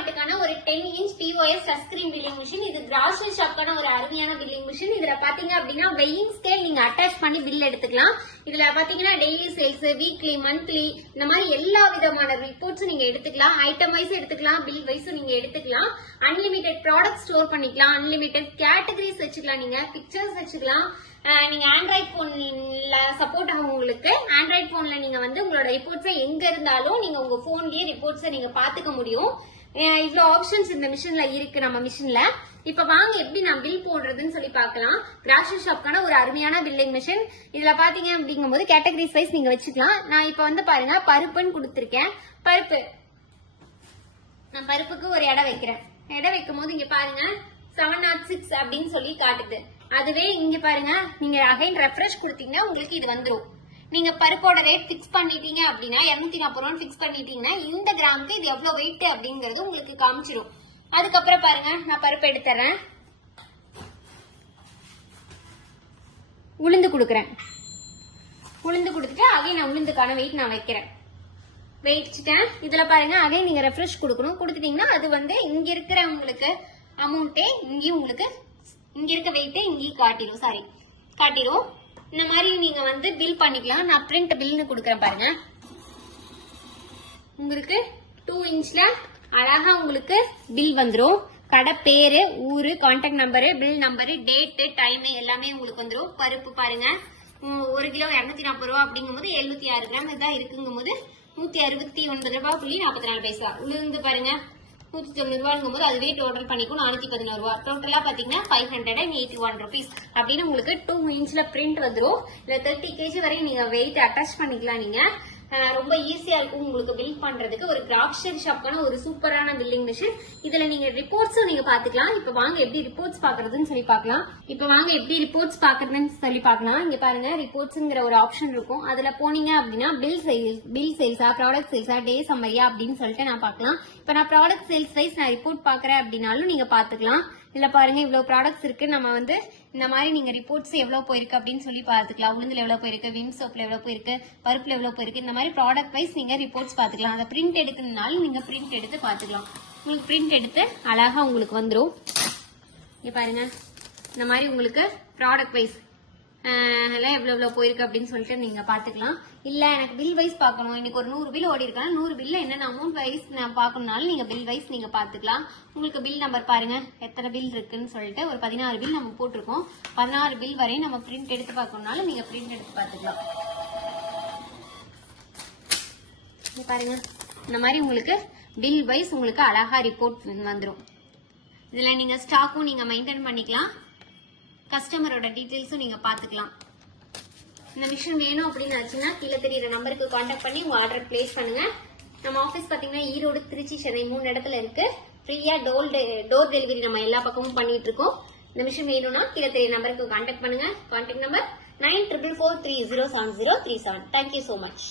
மார்ட்டுக்கான ஒரு 10 inch POS touch screen billing machine. இது grocery ஷாப்க்கான ஒரு அருமையான பில்லிங் மிஷின். இதுல பாத்தீங்க அப்படின்னா வெயிங் ஸ்கேல் நீங்க அட்டாச் பண்ணி பில் எடுத்துக்கலாம். இதுல பாத்தீங்கன்னா டெய்லி சேல்ஸ், வீக்லி, மந்த்லி இந்த மாதிரி எல்லா விதமான ரிப்போர்ட்ஸும் நீங்க எடுத்துக்கலாம். ஐட்டம் வைஸ் எடுத்துக்கலாம், பில் வைஸும் நீங்க எடுத்துக்கலாம். அன்லிமிட்டெட் ப்ராடக்ட் ஸ்டோர் பண்ணிக்கலாம், அன்லிமிட்டெட் கேட்டகரிஸ் வச்சுக்கலாம், நீங்க பிக்சர்ஸ் வச்சுக்கலாம். நீங்க ஆண்ட்ராய்ட் போன்ல சப்போர்ட் ஆகும். உங்களுக்கு ஆண்ட்ராய்ட் போன்ல நீங்க வந்து உங்களோட ரிப்போர்ட்ஸை எங்க இருந்தாலும் நீங்க உங்க போன்லயே ரிப்போர்ட்ஸை நீங்க பாத்துக்க முடியும். இவ்வளவு ஆப்ஷன்ஸ் இந்த மிஷின்ல இருக்கு நம்ம மிஷின்ல. இப்ப வாங்க எப்படி நான் பில் போடுறதுன்னு சொல்லி பார்க்கலாம். கிராசரி ஷாப்க்கான ஒரு அருமையான பில்லிங் மிஷின். இதுல பாத்தீங்க அப்படிங்கும் போது கேட்டகரிஸ் வைஸ் நீங்க வச்சுக்கலாம். நான் இப்ப வந்து பாருங்க பருப்புன்னு கொடுத்திருக்கேன். பருப்பு நான் பருப்புக்கு ஒரு இடம் வைக்கிறேன். இடம் வைக்கும் போது இங்க பாருங்க 706 அப்படின்னு சொல்லி காட்டுது. அதுவே இங்க பாருங்க நீங்க அகைன் ரெஃப்ரெஷ் கொடுத்தீங்கன்னா உங்களுக்கு இது வந்துடும். நீங்க பருப்போட ரேட் பிக்ஸ் பண்ணிட்டீங்க அப்படின்னா 240 ரூபாய் பிக்ஸ் பண்ணிட்டீங்கன்னா இந்த கிராமுக்கு இது எவ்வளவு வெயிட் அப்படிங்கறது உங்களுக்கு காமிச்சிடும். அதுக்கப்புறம் பாருங்க நான் பருப்பு எடுத்துறேன், உளுந்து கொடுக்கறேன். உளுந்து கொடுத்துட்டு அகைன் நான் உளுந்துக்கான வெயிட் நான் வைக்கிறேன். வெயிட்ச்சிட்டேன். இதுல பாருங்க அகைன் நீங்க ரெஃப்ரெஷ் கொடுக்கணும். கொடுத்துட்டீங்கன்னா அது வந்து இங்க இருக்கிற உங்களுக்கு அமௌண்ட்டே இங்கேயும் உங்களுக்கு இங்க இருக்க வெயிட்டே இங்கேயும் காட்டிடும். இந்த மாதிரி நீங்க வந்து பில் பண்ணிக்கலாம். நான் பிரிண்ட் பில்னு கொடுக்கறேன் பாருங்க. உங்களுக்கு 2 இன்ச்ல அழகா உங்களுக்கு பில் வந்துடும். கடை பேரு, ஊரு, contact number, bill number, date, time எல்லாமே உங்களுக்கு வந்துடும். பருப்பு பாருங்க 1 கிலோ 240 ரூபா அப்படிங்கும் போது 76 கிராம் இதான் இருக்குங்கும் போது 169 ரூபாய் புள்ளி 44 பைசா. உளுந்து பாருங்க 190 ரூபாய்ங்கும் போது அதுவே டோட்டல் பண்ணிக்கும் 411 ரூபா. டோட்டலா பாத்தீங்கன்னா 581 ருபீஸ் அப்படின்னு உங்களுக்கு 2 இன்ச்ல பிரிண்ட் வந்துடும். இல்ல 30 kg வரையும் நீங்க வெயிட் அட்டாச் பண்ணிக்கலாம். நீங்க ரொம்ப ஈஸியா இருக்கும் உங்களுக்கு பில் பண்றதுக்கு. ஒரு கிராசரி ஷாப்க்கான ஒரு சூப்பரான பில்லிங் மிஷின். இதுல நீங்க ரிப்போர்ட்ஸும் நீங்க பாத்துக்கலாம். இப்ப வாங்க எப்படி ரிப்போர்ட்ஸ் பாக்குறதுன்னு சொல்லி பாக்கலாம். இங்க பாருங்க ரிப்போர்ட்ஸ்ங்கிற ஒரு ஆப்ஷன் இருக்கும். அதுல போனீங்க அப்படின்னா பில் சேல்ஸா, ப்ராடக்ட் சேல்ஸா, டே சம்மரியா அப்படின்னு சொல்லிட்டு நான் பாக்கலாம். இப்ப நான் ப்ராடக்ட் சேல்ஸ் வைஸ் நான் ரிப்போர்ட் பாக்குறேன் அப்படின்னாலும் நீங்க பாத்துக்கலாம். இதுல பாருங்க இவ்வளவு ப்ராடக்ட்ஸ் இருக்கு. நம்ம வந்து இந்த மாதிரி நீங்க ரிப்போர்ட்ஸ் எவ்வளவு போயிருக்கு அப்படின்னு சொல்லி பாத்துக்கலாம். உளுந்துல எவ்வளவு போயிருக்கு, விம் சோப்ல எவ்வளவு போயிருக்கு, பருப்புல எவ்வளவு போயிருக்கு, இந்த மாதிரி ப்ராடக்ட் வைஸ் நீங்க ரிப்போர்ட்ஸ் பாத்துக்கலாம். அதை பிரிண்ட் எடுக்கணும்னாலும் நீங்க பிரிண்ட் எடுத்து பாத்துக்கலாம். உங்களுக்கு பிரிண்ட் எடுத்து அழகா உங்களுக்கு வந்துடும். இங்க பாருங்க இந்த மாதிரி உங்களுக்கு ப்ராடக்ட் வைஸ் எல்லாம் எவ்வளவு போயிருக்கு அப்படின்னு சொல்லிட்டு நீங்க பாத்துக்கலாம். இல்ல எனக்கு பில் வைஸ் பாக்கணும், இன்னைக்கு ஒரு 100 பில் ஓடி இருக்காங்க, 100 பில்ல என்னென்ன அமௌண்ட் வைஸ் நான் பாக்கணும்னாலும் நீங்க பில் வைஸ் நீங்க பாத்துக்கலாம். உங்களுக்கு பில் நம்பர் பாருங்க எத்தனை பில் இருக்குன்னு சொல்லிட்டு ஒரு 16 பில் நம்ம போட்டிருக்கோம். 16 பில் வரையும் நம்ம பிரிண்ட் எடுத்து பாக்கணும்னாலும் நீங்க பிரிண்ட் எடுத்து பாத்துக்கலாம். பாருங்க இந்த மாதிரி உங்களுக்கு பில் வைஸ் உங்களுக்கு அழகா ரிப்போர்ட் வந்துடும். இதுல நீங்க ஸ்டாக்கும் நீங்க மெயின்டைன் பண்ணிக்கலாம். கஸ்டமரோட டீடைல்ஸும் நீங்க பாத்துக்கலாம். இந்த மிஷின் வேணும் அப்படின்னு ஆச்சுன்னா கீழே தெரியுற நம்பருக்கு கான்டாக்ட் பண்ணி உங்க ஆர்டர் பிளேஸ் பண்ணுங்க. நம்ம ஆபீஸ் பாத்தீங்கன்னா ஈரோடு, திருச்சி, சென்னை 3 இடத்துல இருக்கு. ஃப்ரீயா டோர் டெலிவரி நம்ம எல்லா பக்கமும் பண்ணிட்டு இருக்கோம். இந்த மிஷின் வேணும்னா கீழே தெரியுற நம்பருக்கு கான்டாக்ட் பண்ணுங்க. Contact number 9443070337. Thank you so much.